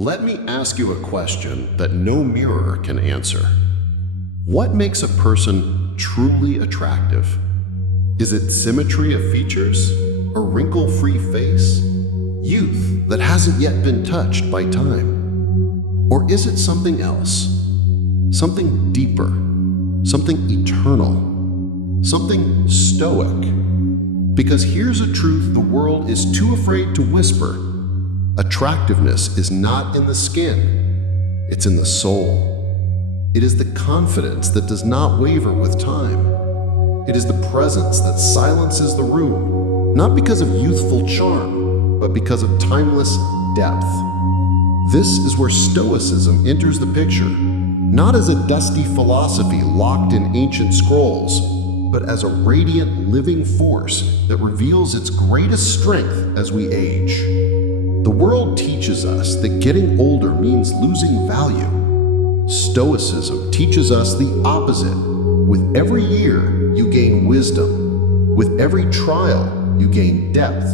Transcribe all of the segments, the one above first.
Let me ask you a question that no mirror can answer. What makes a person truly attractive? Is it symmetry of features? A wrinkle-free face? Youth that hasn't yet been touched by time? Or is it something else? Something deeper? Something eternal? Something stoic? Because here's a truth the world is too afraid to whisper. Attractiveness is not in the skin, it's in the soul. It is the confidence that does not waver with time. It is the presence that silences the room, not because of youthful charm, but because of timeless depth. This is where Stoicism enters the picture, not as a dusty philosophy locked in ancient scrolls, but as a radiant living force that reveals its greatest strength as we age. The world teaches us that getting older means losing value. Stoicism teaches us the opposite. With every year, you gain wisdom. With every trial, you gain depth.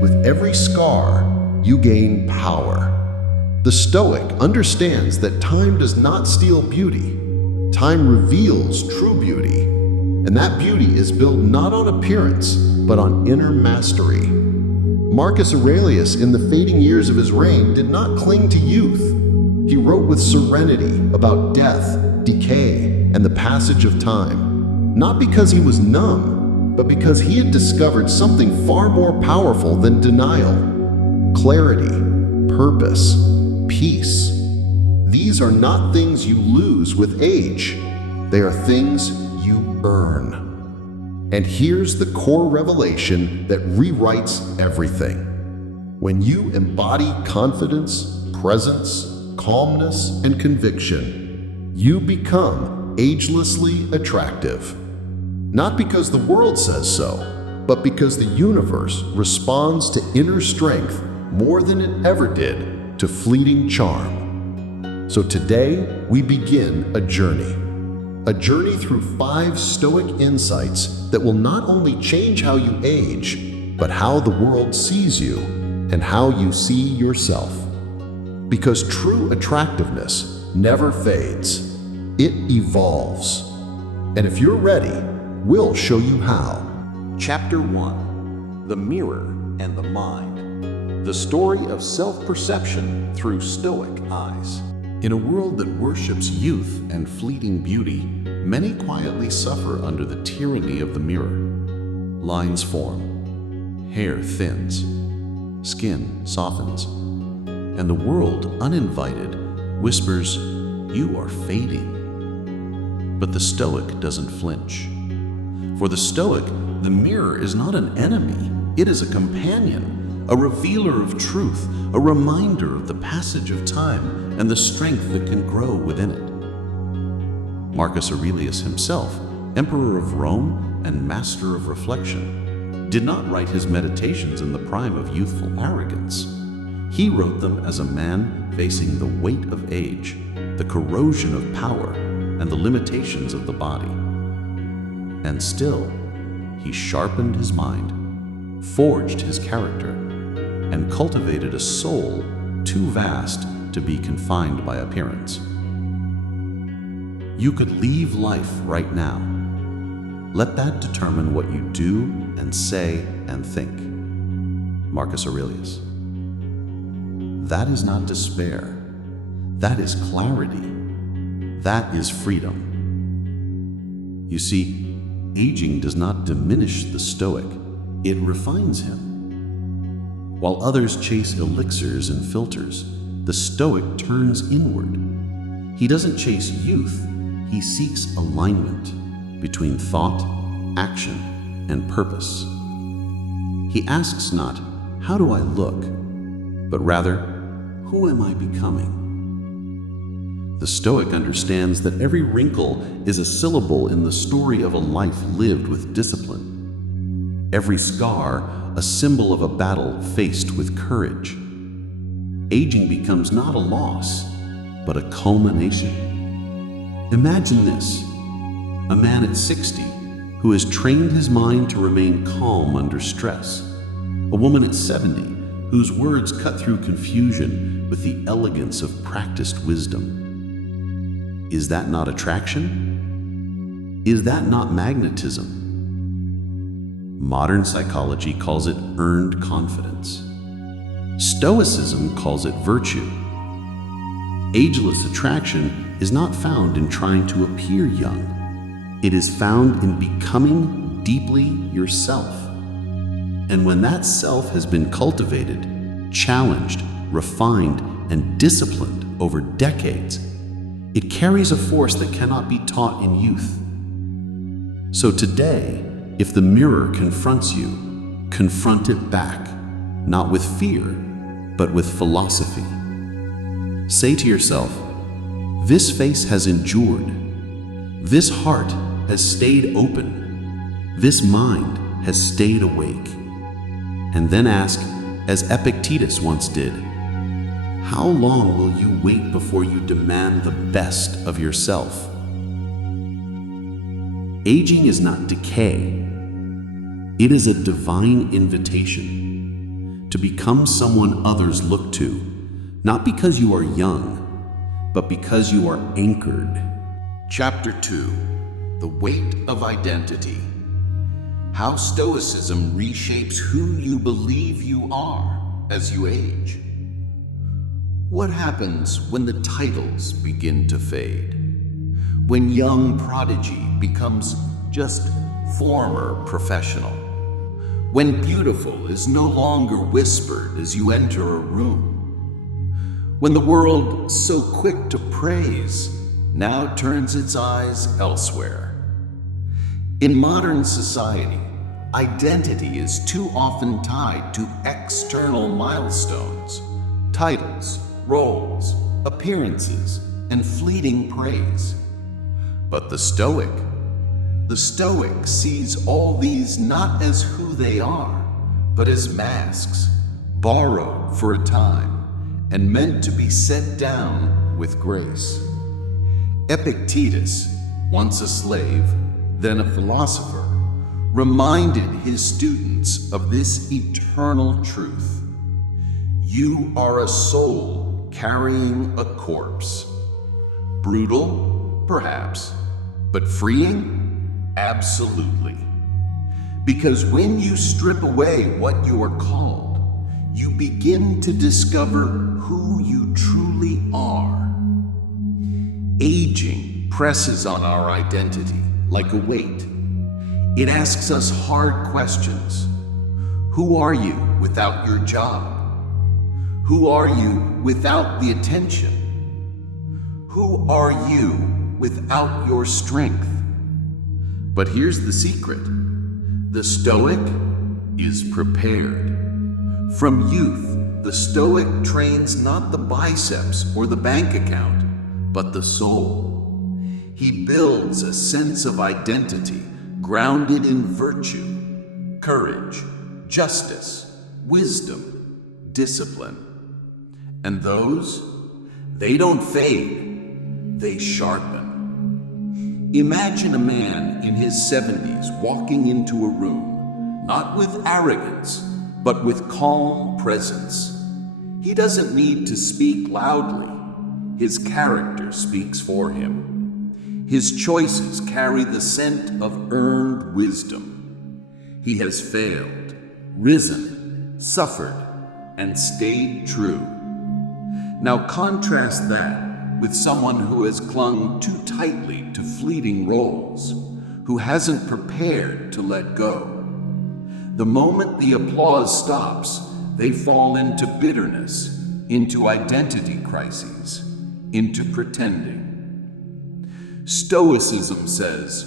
With every scar, you gain power. The Stoic understands that time does not steal beauty. Time reveals true beauty. And that beauty is built not on appearance, but on inner mastery. Marcus Aurelius, in the fading years of his reign, did not cling to youth. He wrote with serenity about death, decay, and the passage of time, not because he was numb, but because he had discovered something far more powerful than denial: clarity, purpose, peace. These are not things you lose with age. They are things you earn. And here's the core revelation that rewrites everything. When you embody confidence, presence, calmness, and conviction, you become agelessly attractive. Not because the world says so, but because the universe responds to inner strength more than it ever did to fleeting charm. So today, we begin a journey through 5 Stoic insights that will not only change how you age, but how the world sees you and how you see yourself. Because true attractiveness never fades, it evolves. And if you're ready, we'll show you how. Chapter 1: The Mirror and the Mind. The story of self-perception through Stoic eyes. In a world that worships youth and fleeting beauty, many quietly suffer under the tyranny of the mirror. Lines form, hair thins, skin softens, and the world, uninvited, whispers, "You are fading." But the Stoic doesn't flinch. For the Stoic, the mirror is not an enemy, it is a companion, a revealer of truth, a reminder of the passage of time and the strength that can grow within it. Marcus Aurelius himself, emperor of Rome and master of reflection, did not write his meditations in the prime of youthful arrogance. He wrote them as a man facing the weight of age, the corrosion of power, and the limitations of the body. And still, he sharpened his mind, forged his character, and cultivated a soul too vast to be confined by appearance. You could leave life right now. Let that determine what you do and say and think. Marcus Aurelius. That is not despair. That is clarity. That is freedom. You see, aging does not diminish the Stoic, it refines him. While others chase elixirs and filters, the Stoic turns inward. He doesn't chase youth, he seeks alignment between thought, action, and purpose. He asks not, "How do I look?" but rather, "Who am I becoming?" The Stoic understands that every wrinkle is a syllable in the story of a life lived with discipline. Every scar, a symbol of a battle faced with courage. Aging becomes not a loss, but a culmination. Imagine this: a man at 60 who has trained his mind to remain calm under stress. A woman at 70 whose words cut through confusion with the elegance of practiced wisdom. Is that not attraction? Is that not magnetism? Modern psychology calls it earned confidence. Stoicism calls it virtue. Ageless attraction is not found in trying to appear young. It is found in becoming deeply yourself. And when that self has been cultivated, challenged, refined, and disciplined over decades, it carries a force that cannot be taught in youth. So today, if the mirror confronts you, confront it back, not with fear, but with philosophy. Say to yourself, this face has endured. This heart has stayed open. This mind has stayed awake. And then ask, as Epictetus once did, how long will you wait before you demand the best of yourself? Aging is not decay. It is a divine invitation to become someone others look to, not because you are young, but because you are anchored. Chapter 2: The Weight of Identity. How Stoicism reshapes who you believe you are as you age. What happens when the titles begin to fade? When young prodigy becomes just former professional? When beautiful is no longer whispered as you enter a room? When the world, so quick to praise, now turns its eyes elsewhere? In modern society, identity is too often tied to external milestones, titles, roles, appearances, and fleeting praise. But the Stoic sees all these not as who they are, but as masks, borrowed for a time, and meant to be set down with grace. Epictetus, once a slave, then a philosopher, reminded his students of this eternal truth. You are a soul carrying a corpse. Brutal, perhaps, but freeing? Absolutely. Because when you strip away what you are called, you begin to discover who you truly are. Aging presses on our identity like a weight. It asks us hard questions. Who are you without your job? Who are you without the attention? Who are you without your strength? But here's the secret. The Stoic is prepared. From youth, the Stoic trains not the biceps or the bank account, but the soul. He builds a sense of identity grounded in virtue, courage, justice, wisdom, discipline. And those, they don't fade, they sharpen. Imagine a man in his 70s walking into a room, not with arrogance, but with calm presence. He doesn't need to speak loudly. His character speaks for him. His choices carry the scent of earned wisdom. He has failed, risen, suffered, and stayed true. Now contrast that with someone who has clung too tightly to fleeting roles, who hasn't prepared to let go. The moment the applause stops, they fall into bitterness, into identity crises, into pretending. Stoicism says,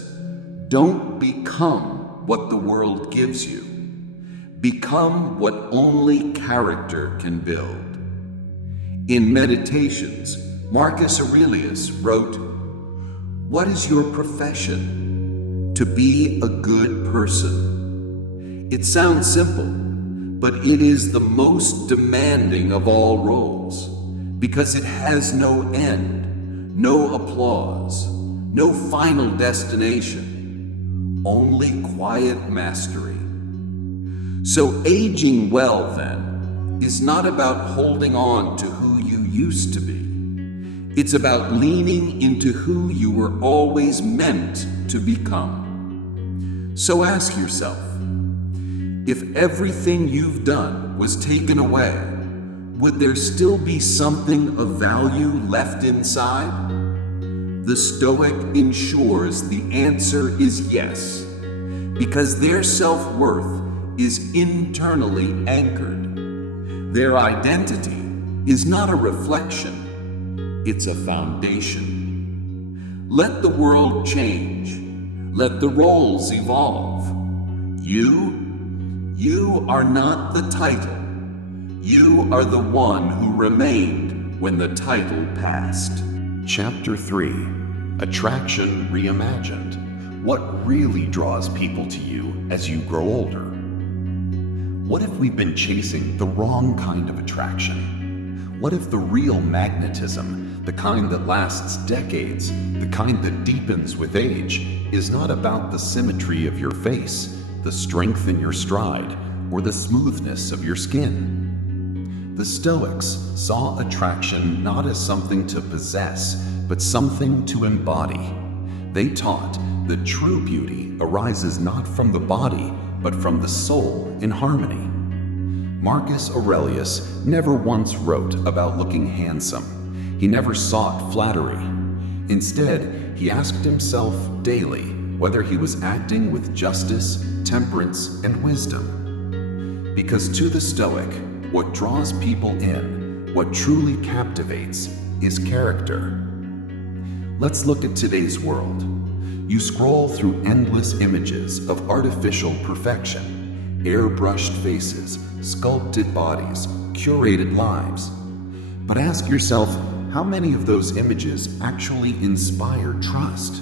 don't become what the world gives you. Become what only character can build. In Meditations, Marcus Aurelius wrote, "What is your profession? To be a good person." It sounds simple, but it is the most demanding of all roles, because it has no end, no applause, no final destination, only quiet mastery. So aging well, then, is not about holding on to who you used to be. It's about leaning into who you were always meant to become. So ask yourself, if everything you've done was taken away, would there still be something of value left inside? The Stoic ensures the answer is yes, because their self-worth is internally anchored. Their identity is not a reflection, it's a foundation. Let the world change. Let the roles evolve. You are not the title. You are the one who remained when the title passed. Chapter 3. Attraction Reimagined. What really draws people to you as you grow older? What if we've been chasing the wrong kind of attraction? What if the real magnetism, the kind that lasts decades, the kind that deepens with age, is not about the symmetry of your face, the strength in your stride, or the smoothness of your skin? The Stoics saw attraction not as something to possess, but something to embody. They taught that true beauty arises not from the body, but from the soul in harmony. Marcus Aurelius never once wrote about looking handsome. He never sought flattery. Instead, he asked himself daily whether he was acting with justice, temperance, and wisdom. Because to the Stoic, what draws people in, what truly captivates, is character. Let's look at today's world. You scroll through endless images of artificial perfection, airbrushed faces, sculpted bodies, curated lives. But ask yourself, how many of those images actually inspire trust?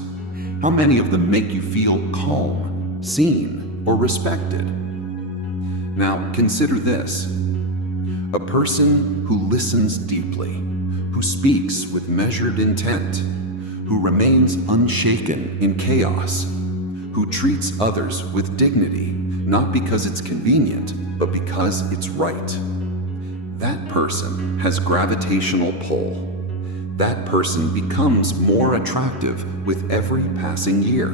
How many of them make you feel calm, seen, or respected? Now, consider this. A person who listens deeply, who speaks with measured intent, who remains unshaken in chaos, who treats others with dignity, not because it's convenient, but because it's right. That person has gravitational pull. That person becomes more attractive with every passing year.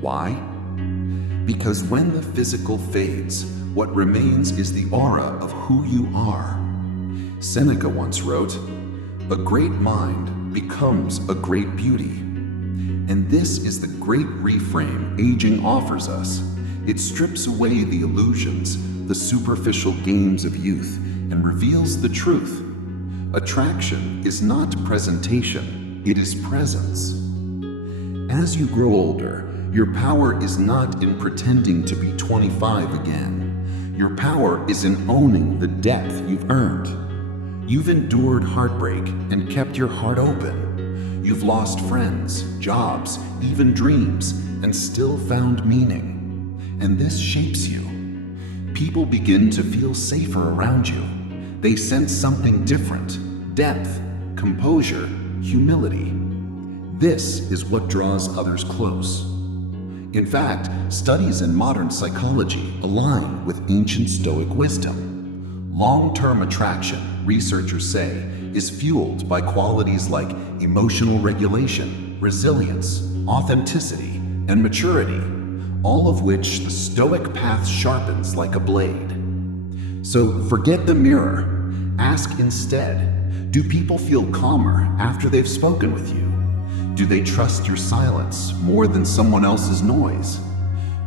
Why? Because when the physical fades, what remains is the aura of who you are. Seneca once wrote, "A great mind becomes a great beauty." And this is the great reframe aging offers us. It strips away the illusions, the superficial games of youth, and reveals the truth. Attraction is not presentation, it is presence. As you grow older, your power is not in pretending to be 25 again. Your power is in owning the depth you've earned. You've endured heartbreak and kept your heart open. You've lost friends, jobs, even dreams, and still found meaning. And this shapes you. People begin to feel safer around you. They sense something different, depth, composure, humility. This is what draws others close. In fact, studies in modern psychology align with ancient Stoic wisdom. Long-term attraction, researchers say, is fueled by qualities like emotional regulation, resilience, authenticity, and maturity, all of which the Stoic path sharpens like a blade. So forget the mirror. Ask instead, do people feel calmer after they've spoken with you? Do they trust your silence more than someone else's noise?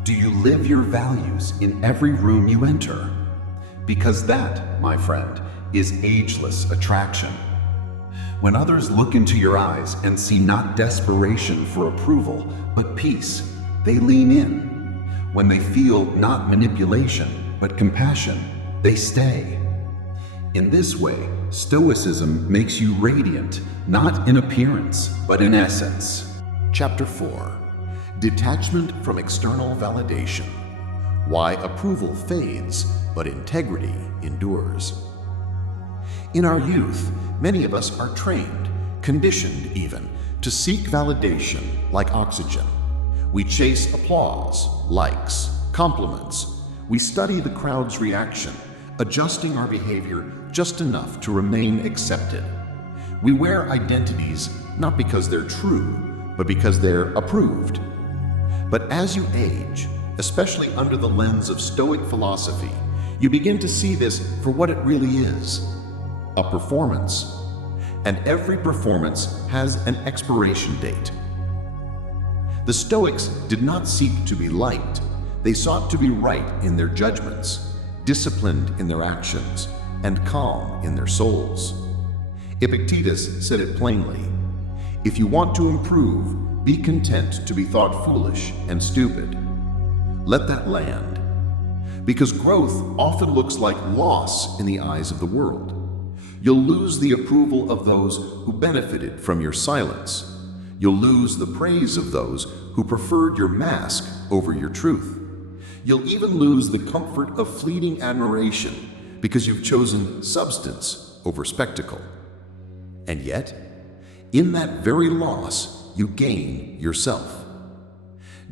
Do you live your values in every room you enter? Because that, my friend, is ageless attraction. When others look into your eyes and see not desperation for approval, but peace, they lean in. When they feel not manipulation, but compassion, they stay. In this way, Stoicism makes you radiant, not in appearance, but in essence. Chapter 4. Detachment from external validation. Why approval fades, but integrity endures. In our youth, many of us are trained, conditioned even, to seek validation like oxygen. We chase applause, likes, compliments. We study the crowd's reaction, adjusting our behavior just enough to remain accepted. We wear identities not because they're true, but because they're approved. But as you age, especially under the lens of Stoic philosophy, you begin to see this for what it really is: a performance. And every performance has an expiration date. The Stoics did not seek to be liked. They sought to be right in their judgments, disciplined in their actions, and calm in their souls. Epictetus said it plainly: if you want to improve, be content to be thought foolish and stupid. Let that land. Because growth often looks like loss in the eyes of the world. You'll lose the approval of those who benefited from your silence. You'll lose the praise of those who preferred your mask over your truth. You'll even lose the comfort of fleeting admiration because you've chosen substance over spectacle. And yet, in that very loss, you gain yourself.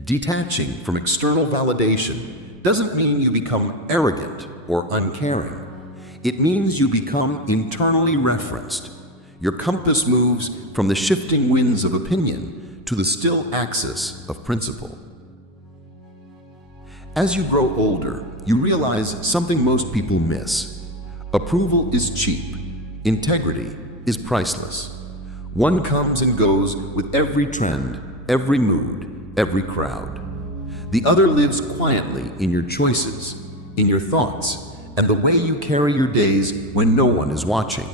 Detaching from external validation doesn't mean you become arrogant or uncaring. It means you become internally referenced. Your compass moves from the shifting winds of opinion to the still axis of principle. As you grow older, you realize something most people miss. Approval is cheap. Integrity is priceless. One comes and goes with every trend, every mood, every crowd. The other lives quietly in your choices, in your thoughts, and the way you carry your days when no one is watching.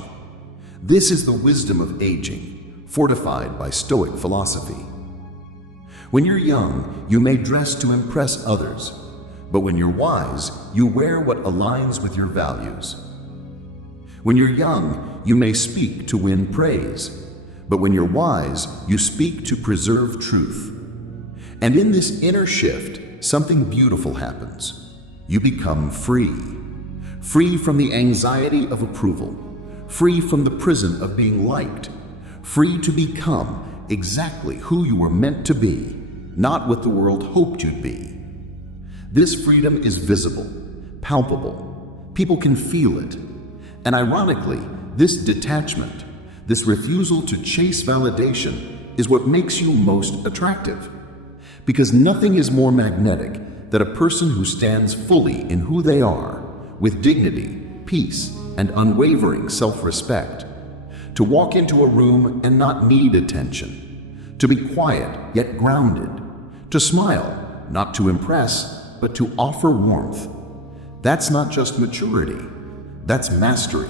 This is the wisdom of aging, fortified by Stoic philosophy. When you're young, you may dress to impress others, but when you're wise, you wear what aligns with your values. When you're young, you may speak to win praise, but when you're wise, you speak to preserve truth. And in this inner shift, something beautiful happens. You become free. Free from the anxiety of approval, free from the prison of being liked, free to become exactly who you were meant to be, not what the world hoped you'd be. This freedom is visible, palpable. People can feel it. And ironically, this detachment, this refusal to chase validation, is what makes you most attractive. Because nothing is more magnetic than a person who stands fully in who they are, with dignity, peace, and unwavering self-respect. To walk into a room and not need attention. To be quiet yet grounded. To smile, not to impress, but to offer warmth. That's not just maturity, that's mastery.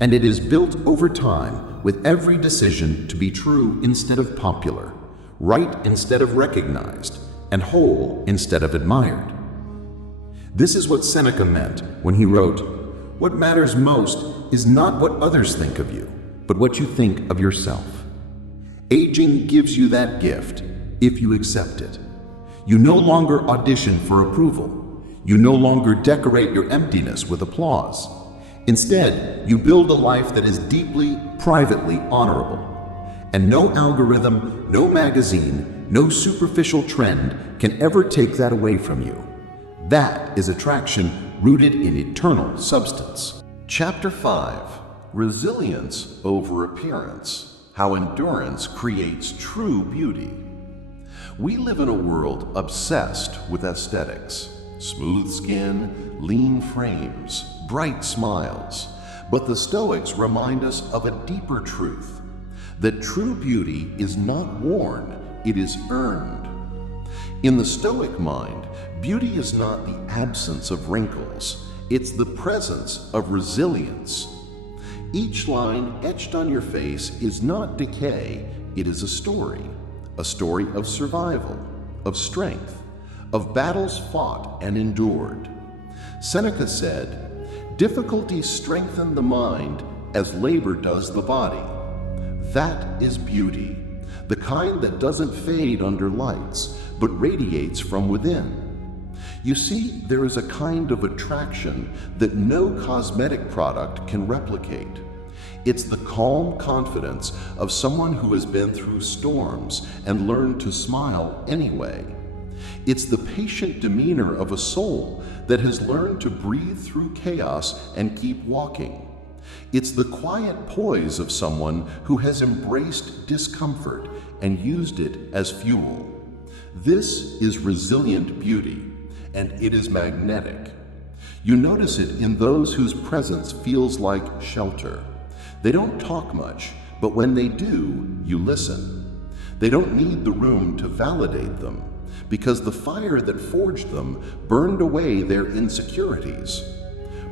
And it is built over time with every decision to be true instead of popular, right instead of recognized, and whole instead of admired. This is what Seneca meant when he wrote, "What matters most is not what others think of you, but what you think of yourself." Aging gives you that gift, if you accept it. You no longer audition for approval. You no longer decorate your emptiness with applause. Instead, you build a life that is deeply, privately honorable. And no algorithm, no magazine, no superficial trend can ever take that away from you. That is attraction rooted in eternal substance. Chapter 5. Resilience over appearance. How endurance creates true beauty. We live in a world obsessed with aesthetics. Smooth skin, lean frames, bright smiles. But the Stoics remind us of a deeper truth. That true beauty is not worn, it is earned. In the Stoic mind, beauty is not the absence of wrinkles, it's the presence of resilience. Each line etched on your face is not decay, it is a story of survival, of strength, of battles fought and endured. Seneca said, "Difficulties strengthen the mind as labor does the body." That is beauty, the kind that doesn't fade under lights, but radiates from within. You see, there is a kind of attraction that no cosmetic product can replicate. It's the calm confidence of someone who has been through storms and learned to smile anyway. It's the patient demeanor of a soul that has learned to breathe through chaos and keep walking. It's the quiet poise of someone who has embraced discomfort and used it as fuel. This is resilient beauty, and it is magnetic. You notice it in those whose presence feels like shelter. They don't talk much, but when they do, you listen. They don't need the room to validate them, because the fire that forged them burned away their insecurities.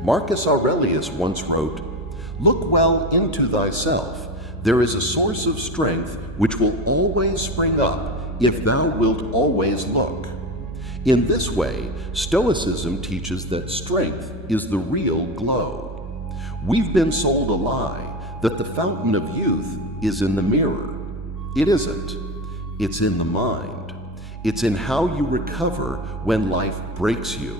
Marcus Aurelius once wrote, "Look well into thyself. There is a source of strength which will always spring up if thou wilt always look." In this way, Stoicism teaches that strength is the real glow. We've been sold a lie that the fountain of youth is in the mirror. It isn't. It's in the mind. It's in how you recover when life breaks you,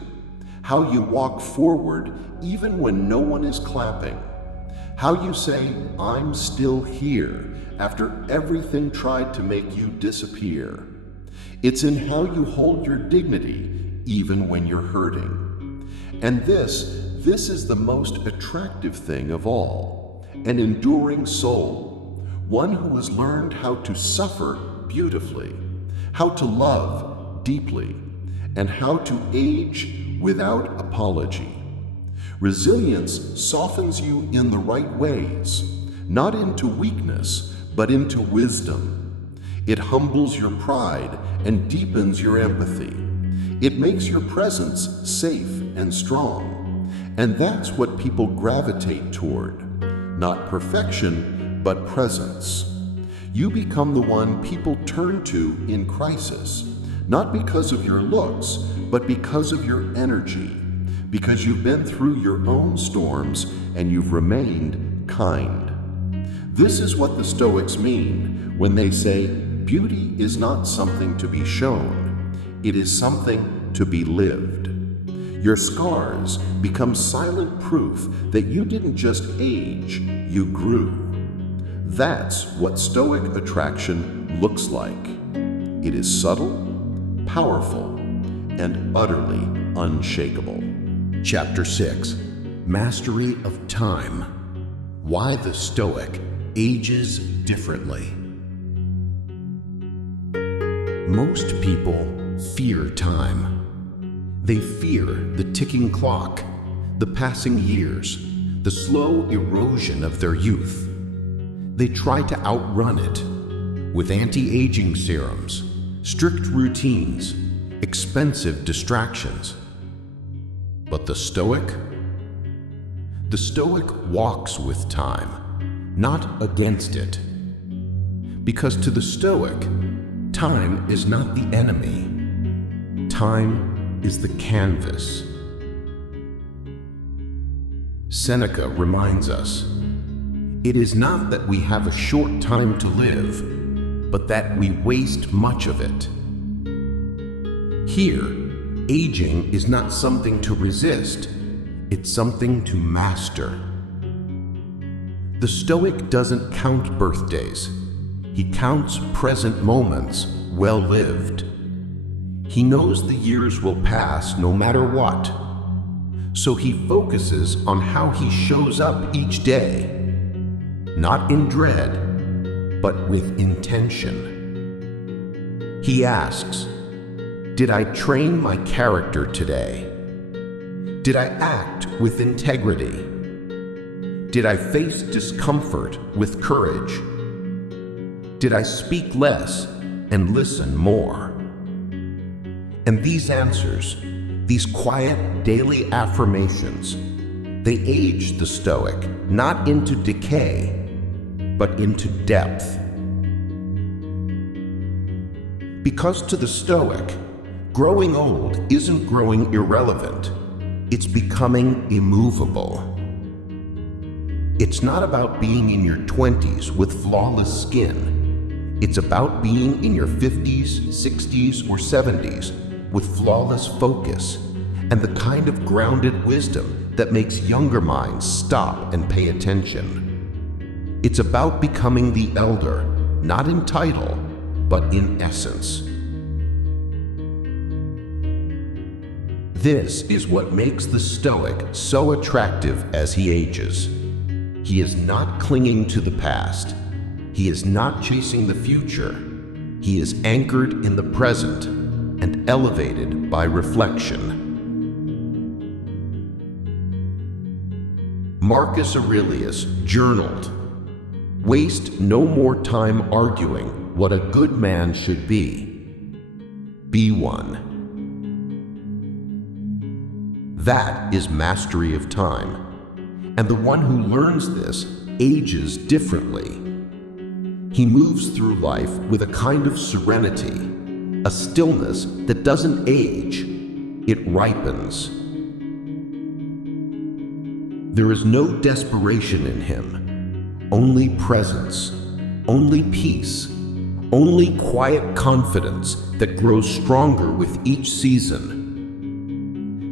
how you walk forward even when no one is clapping, how you say, "I'm still here," after everything tried to make you disappear. It's in how you hold your dignity even when you're hurting. And this is the most attractive thing of all, an enduring soul, one who has learned how to suffer beautifully, how to love deeply, and how to age without apology. Resilience softens you in the right ways, not into weakness, but into wisdom. It humbles your pride and deepens your empathy. It makes your presence safe and strong. And that's what people gravitate toward. Not perfection, but presence. You become the one people turn to in crisis, not because of your looks, but because of your energy, because you've been through your own storms and you've remained kind. This is what the Stoics mean when they say, beauty is not something to be shown, it is something to be lived. Your scars become silent proof that you didn't just age, you grew. That's what Stoic attraction looks like. It is subtle, powerful, and utterly unshakable. Chapter 6, Mastery of Time. Why the Stoic ages differently. Most people fear time. They fear the ticking clock, the passing years, the slow erosion of their youth. They try to outrun it with anti-aging serums, strict routines, expensive distractions. But the Stoic? The Stoic walks with time, not against it. Because to the Stoic, time is not the enemy. Time is the canvas. Seneca reminds us, it is not that we have a short time to live, but that we waste much of it. Here, aging is not something to resist, it's something to master. The Stoic doesn't count birthdays. He counts present moments well lived. He knows the years will pass no matter what, so he focuses on how he shows up each day, not in dread, but with intention. He asks, did I train my character today? Did I act with integrity? Did I face discomfort with courage? Did I speak less and listen more? And these answers, these quiet daily affirmations, they age the Stoic not into decay, but into depth. Because to the Stoic, growing old isn't growing irrelevant, it's becoming immovable. It's not about being in your 20s with flawless skin. It's about being in your 50s, 60s, or 70s with flawless focus and the kind of grounded wisdom that makes younger minds stop and pay attention. It's about becoming the elder, not in title, but in essence. This is what makes the Stoic so attractive as he ages. He is not clinging to the past. He is not chasing the future. He is anchored in the present and elevated by reflection. Marcus Aurelius journaled, "Waste no more time arguing what a good man should be. Be one." That is mastery of time, and the one who learns this ages differently. He moves through life with a kind of serenity, a stillness that doesn't age, it ripens. There is no desperation in him, only presence, only peace, only quiet confidence that grows stronger with each season.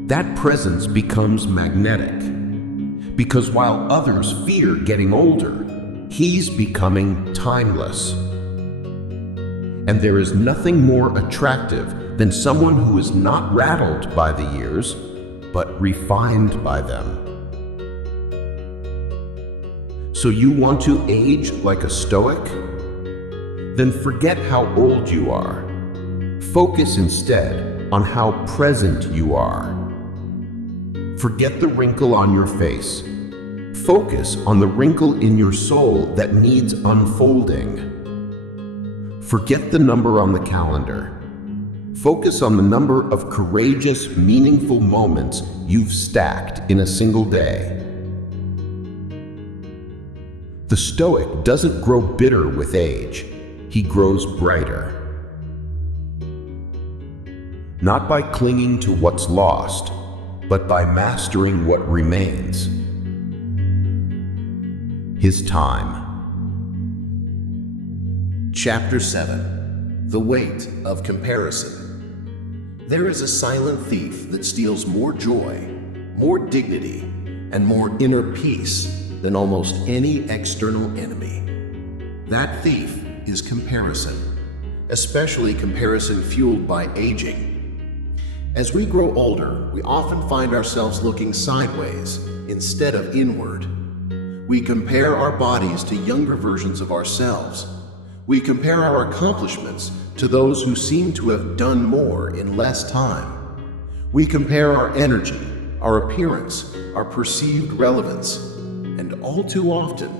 That presence becomes magnetic, because while others fear getting older, he's becoming timeless. And there is nothing more attractive than someone who is not rattled by the years, but refined by them. So you want to age like a Stoic? Then forget how old you are. Focus instead on how present you are. Forget the wrinkle on your face. Focus on the wrinkle in your soul that needs unfolding. Forget the number on the calendar. Focus on the number of courageous, meaningful moments you've stacked in a single day. The Stoic doesn't grow bitter with age. He grows brighter. Not by clinging to what's lost, but by mastering what remains. His time. Chapter 7. The Weight of Comparison. There is a silent thief that steals more joy, more dignity, and more inner peace than almost any external enemy. That thief is comparison, especially comparison fueled by aging. As we grow older, we often find ourselves looking sideways instead of inward. We compare our bodies to younger versions of ourselves. We compare our accomplishments to those who seem to have done more in less time. We compare our energy, our appearance, our perceived relevance, and all too often,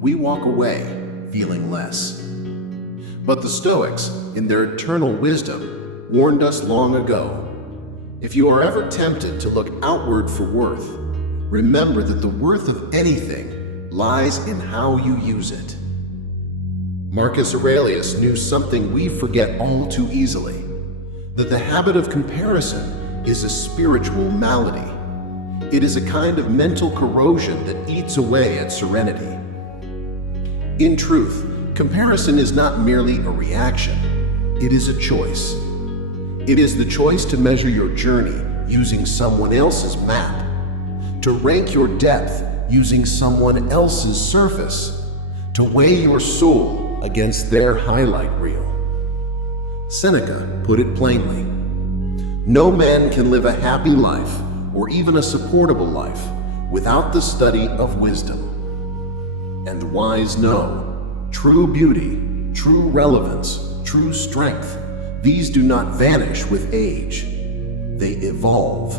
we walk away feeling less. But the Stoics, in their eternal wisdom, warned us long ago, if you are ever tempted to look outward for worth, remember that the worth of anything lies in how you use it. Marcus Aurelius knew something we forget all too easily, that the habit of comparison is a spiritual malady. It is a kind of mental corrosion that eats away at serenity. In truth, comparison is not merely a reaction, it is a choice. It is the choice to measure your journey using someone else's map, to rank your depth using someone else's surface, to weigh your soul against their highlight reel. Seneca put it plainly, "No man can live a happy life or even a supportable life without the study of wisdom." And the wise know, true beauty, true relevance, true strength, these do not vanish with age. They evolve,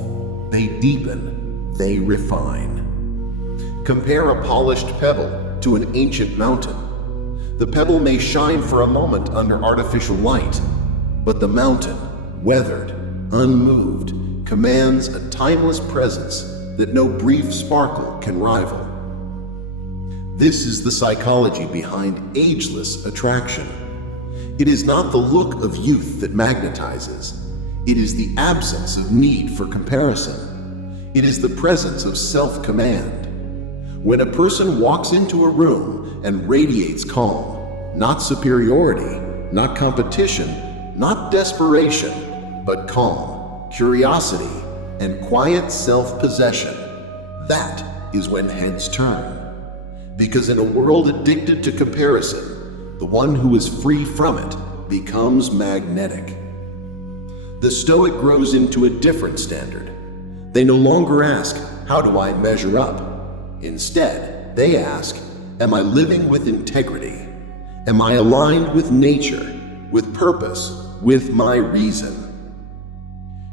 they deepen, they refine. Compare a polished pebble to an ancient mountain. The pebble may shine for a moment under artificial light, but the mountain, weathered, unmoved, commands a timeless presence that no brief sparkle can rival. This is the psychology behind ageless attraction. It is not the look of youth that magnetizes. It is the absence of need for comparison. It is the presence of self-command. When a person walks into a room and radiates calm, not superiority, not competition, not desperation, but calm, curiosity, and quiet self-possession, that is when heads turn. Because in a world addicted to comparison, the one who is free from it becomes magnetic. The Stoic grows into a different standard, They no longer ask, how do I measure up? Instead, they ask, am I living with integrity? Am I aligned with nature, with purpose, with my reason?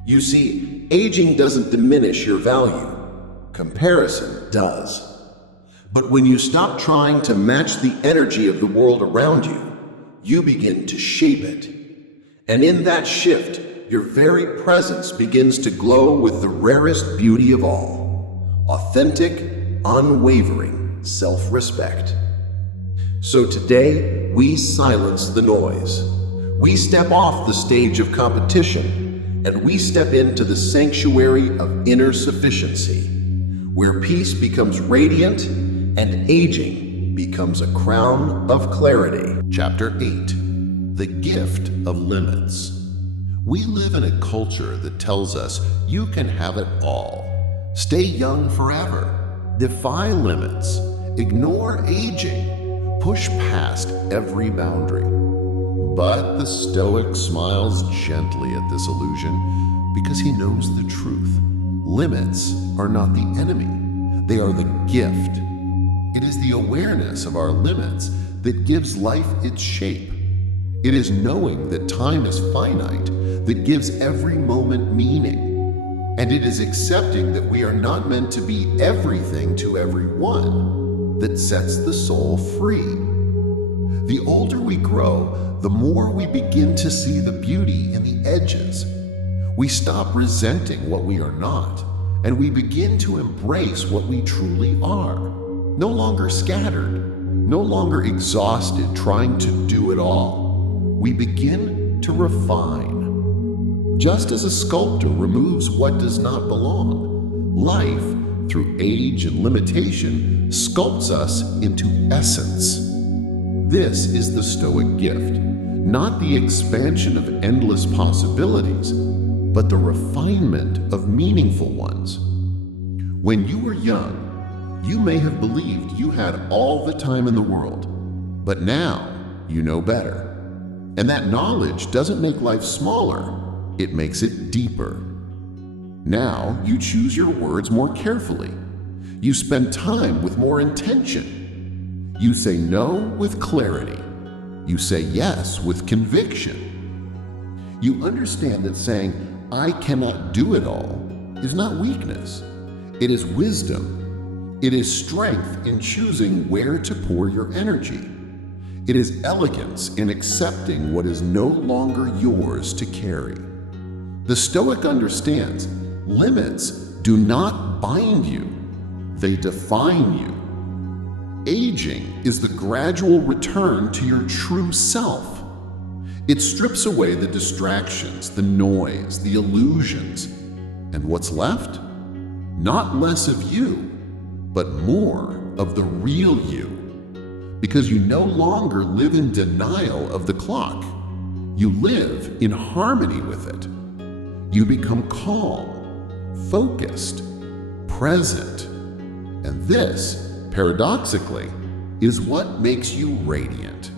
You see, aging doesn't diminish your value. Comparison does. But when you stop trying to match the energy of the world around you, you begin to shape it. And in that shift, your very presence begins to glow with the rarest beauty of all: authentic, unwavering self-respect. So today, we silence the noise. We step off the stage of competition, and we step into the sanctuary of inner sufficiency, where peace becomes radiant and aging becomes a crown of clarity. Chapter 8: The Gift of Limits. We live in a culture that tells us you can have it all. Stay young forever. Defy limits. Ignore aging. Push past every boundary. But the Stoic smiles gently at this illusion because he knows the truth. Limits are not the enemy. They are the gift. It is the awareness of our limits that gives life its shape. It is knowing that time is finite that gives every moment meaning. And it is accepting that we are not meant to be everything to everyone that sets the soul free. The older we grow, the more we begin to see the beauty in the edges. We stop resenting what we are not, and we begin to embrace what we truly are. No longer scattered, no longer exhausted trying to do it all. We begin to refine. Just as a sculptor removes what does not belong, life, through age and limitation, sculpts us into essence. This is the Stoic gift, not the expansion of endless possibilities, but the refinement of meaningful ones. When you were young, you may have believed you had all the time in the world, but now you know better. And that knowledge doesn't make life smaller, it makes it deeper. Now you choose your words more carefully. You spend time with more intention. You say no with clarity. You say yes with conviction. You understand that saying, I cannot do it all, is not weakness. It is wisdom. It is strength in choosing where to pour your energy. It is elegance in accepting what is no longer yours to carry. The Stoic understands limits do not bind you, they define you. Aging is the gradual return to your true self. It strips away the distractions, the noise, the illusions. And what's left? Not less of you, but more of the real you. Because you no longer live in denial of the clock. You live in harmony with it. You become calm, focused, present. And this, paradoxically, is what makes you radiant.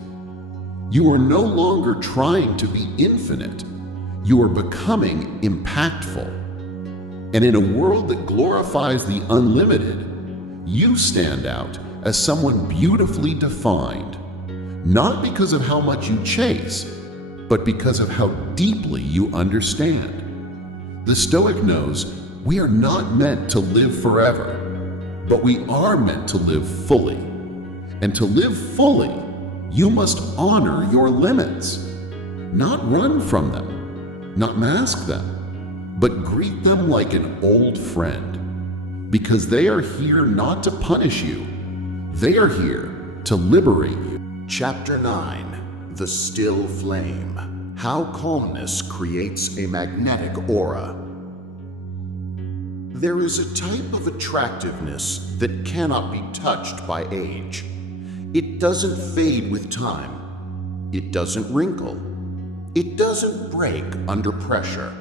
You are no longer trying to be infinite. You are becoming impactful. And in a world that glorifies the unlimited, you stand out as someone beautifully defined, not because of how much you chase, but because of how deeply you understand. The Stoic knows we are not meant to live forever, but we are meant to live fully. And to live fully, you must honor your limits, not run from them, not mask them, but greet them like an old friend, because they are here not to punish you. They are here to liberate you. Chapter 9: The Still Flame. How calmness creates a magnetic aura. There is a type of attractiveness that cannot be touched by age. It doesn't fade with time. It doesn't wrinkle. It doesn't break under pressure.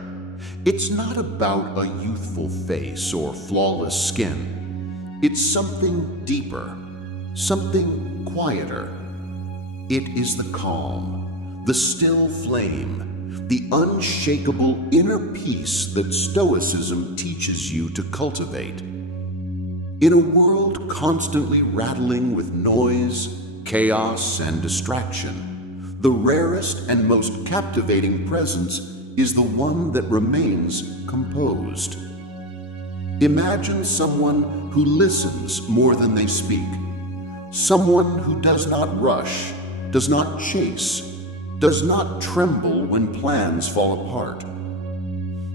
It's not about a youthful face or flawless skin. It's something deeper. Something quieter. It is the calm, the still flame, the unshakable inner peace that Stoicism teaches you to cultivate. In a world constantly rattling with noise, chaos, and distraction, the rarest and most captivating presence is the one that remains composed. Imagine someone who listens more than they speak, someone who does not rush, does not chase, does not tremble when plans fall apart.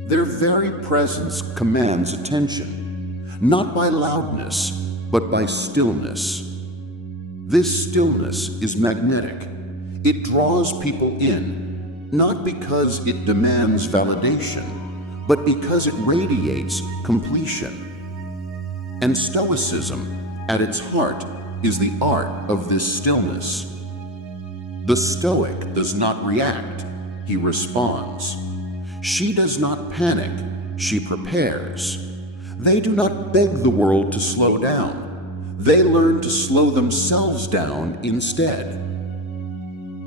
Their very presence commands attention, not by loudness, but by stillness. This stillness is magnetic. It draws people in, not because it demands validation, but because it radiates completion. And Stoicism, at its heart, is the art of this stillness. The Stoic does not react, he responds. She does not panic, she prepares. They do not beg the world to slow down. They learn to slow themselves down instead.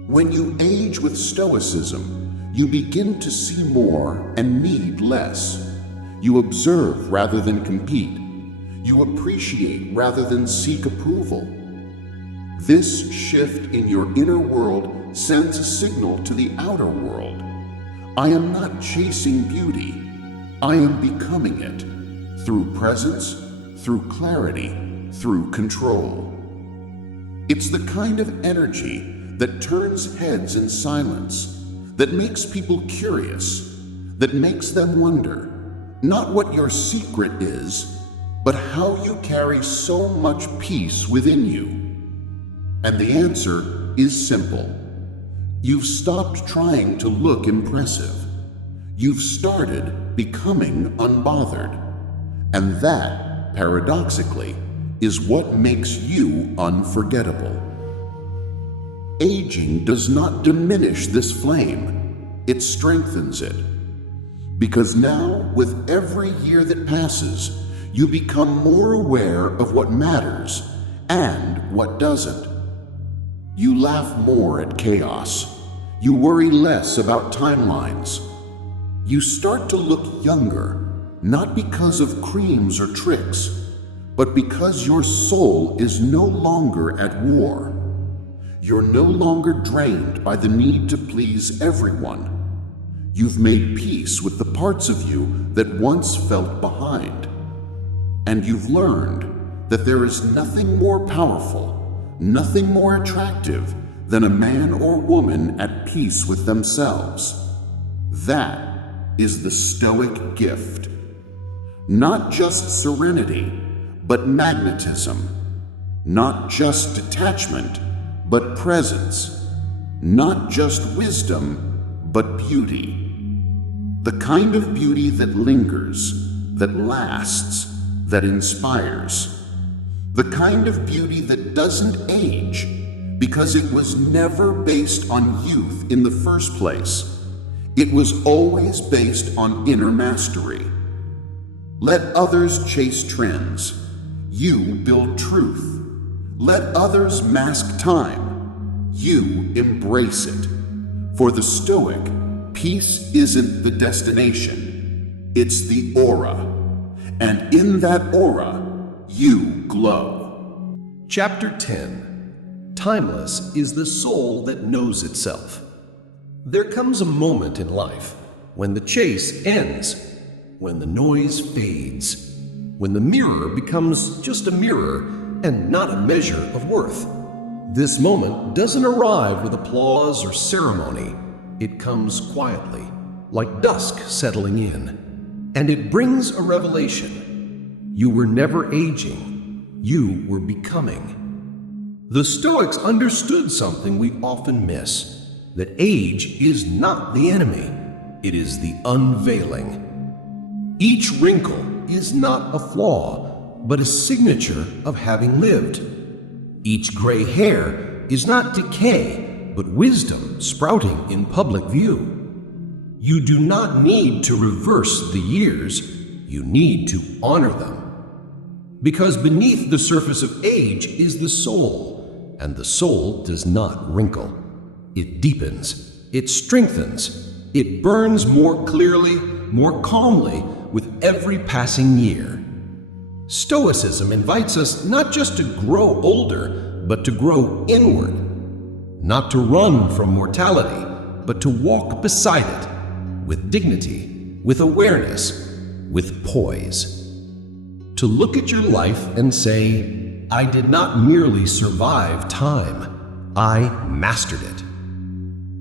When you age with Stoicism, you begin to see more and need less. You observe rather than compete. You appreciate rather than seek approval. This shift in your inner world sends a signal to the outer world. I am not chasing beauty. I am becoming it, through presence, through clarity, through control. It's the kind of energy that turns heads in silence, that makes people curious, that makes them wonder, not what your secret is, but how you carry so much peace within you. And the answer is simple. You've stopped trying to look impressive. You've started becoming unbothered. And that, paradoxically, is what makes you unforgettable. Aging does not diminish this flame. It strengthens it. Because now, with every year that passes, you become more aware of what matters and what doesn't. You laugh more at chaos. You worry less about timelines. You start to look younger, not because of creams or tricks, but because your soul is no longer at war. You're no longer drained by the need to please everyone. You've made peace with the parts of you that once felt behind. And you've learned that there is nothing more powerful, nothing more attractive than a man or woman at peace with themselves. That is the Stoic gift. Not just serenity, but magnetism. Not just detachment, but presence. Not just wisdom, but beauty. The kind of beauty that lingers, that lasts, that inspires. The kind of beauty that doesn't age because it was never based on youth in the first place. It was always based on inner mastery. Let others chase trends. You build truth. Let others mask time. You embrace it. For the Stoic, peace isn't the destination. It's the aura. And in that aura, you glow. Chapter 10. Timeless is the soul that knows itself. There comes a moment in life when the chase ends, when the noise fades, when the mirror becomes just a mirror and not a measure of worth. This moment doesn't arrive with applause or ceremony. It comes quietly, like dusk settling in, and it brings a revelation. You were never aging. You were becoming. The Stoics understood something we often miss, that age is not the enemy. It is the unveiling. Each wrinkle is not a flaw, but a signature of having lived. Each gray hair is not decay, but wisdom sprouting in public view. You do not need to reverse the years, you need to honor them. Because beneath the surface of age is the soul, and the soul does not wrinkle. It deepens, it strengthens, It burns more clearly, more calmly with every passing year. Stoicism invites us not just to grow older, but to grow inward. Not to run from mortality, but to walk beside it, with dignity, with awareness, with poise. To look at your life and say, I did not merely survive time, I mastered it.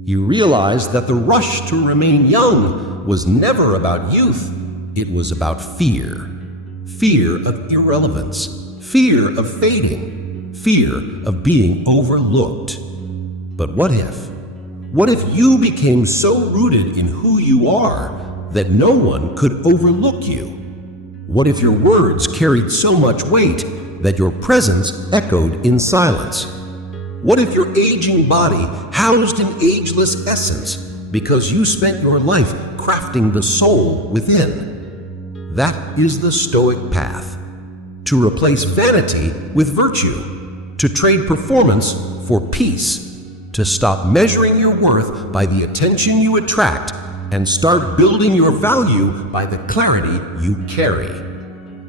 You realize that the rush to remain young was never about youth, it was about fear. Fear of irrelevance, fear of fading, fear of being overlooked. But what if? What if you became so rooted in who you are that no one could overlook you? What if your words carried so much weight that your presence echoed in silence? What if your aging body housed an ageless essence because you spent your life crafting the soul within? That is the Stoic path. To replace vanity with virtue, to trade performance for peace, to stop measuring your worth by the attention you attract and start building your value by the clarity you carry.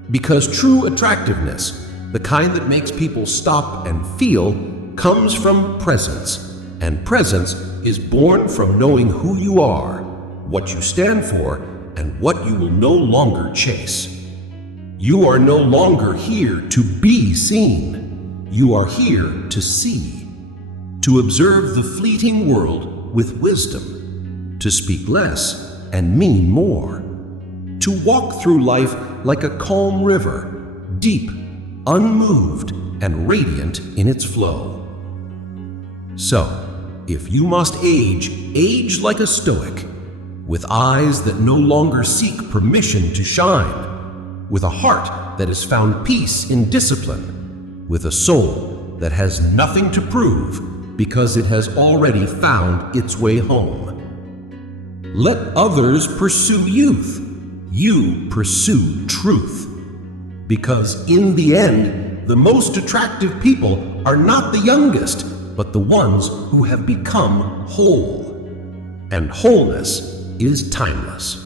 Because true attractiveness, the kind that makes people stop and feel, comes from presence, and presence is born from knowing who you are, what you stand for, and what you will no longer chase. You are no longer here to be seen. You are here to see, to observe the fleeting world with wisdom, to speak less and mean more, to walk through life like a calm river, deep, unmoved, and radiant in its flow. So, if you must age, age like a Stoic, with eyes that no longer seek permission to shine, with a heart that has found peace in discipline, with a soul that has nothing to prove because it has already found its way home. Let others pursue youth. You pursue truth. Because in the end, the most attractive people are not the youngest, but the ones who have become whole. And wholeness is timeless.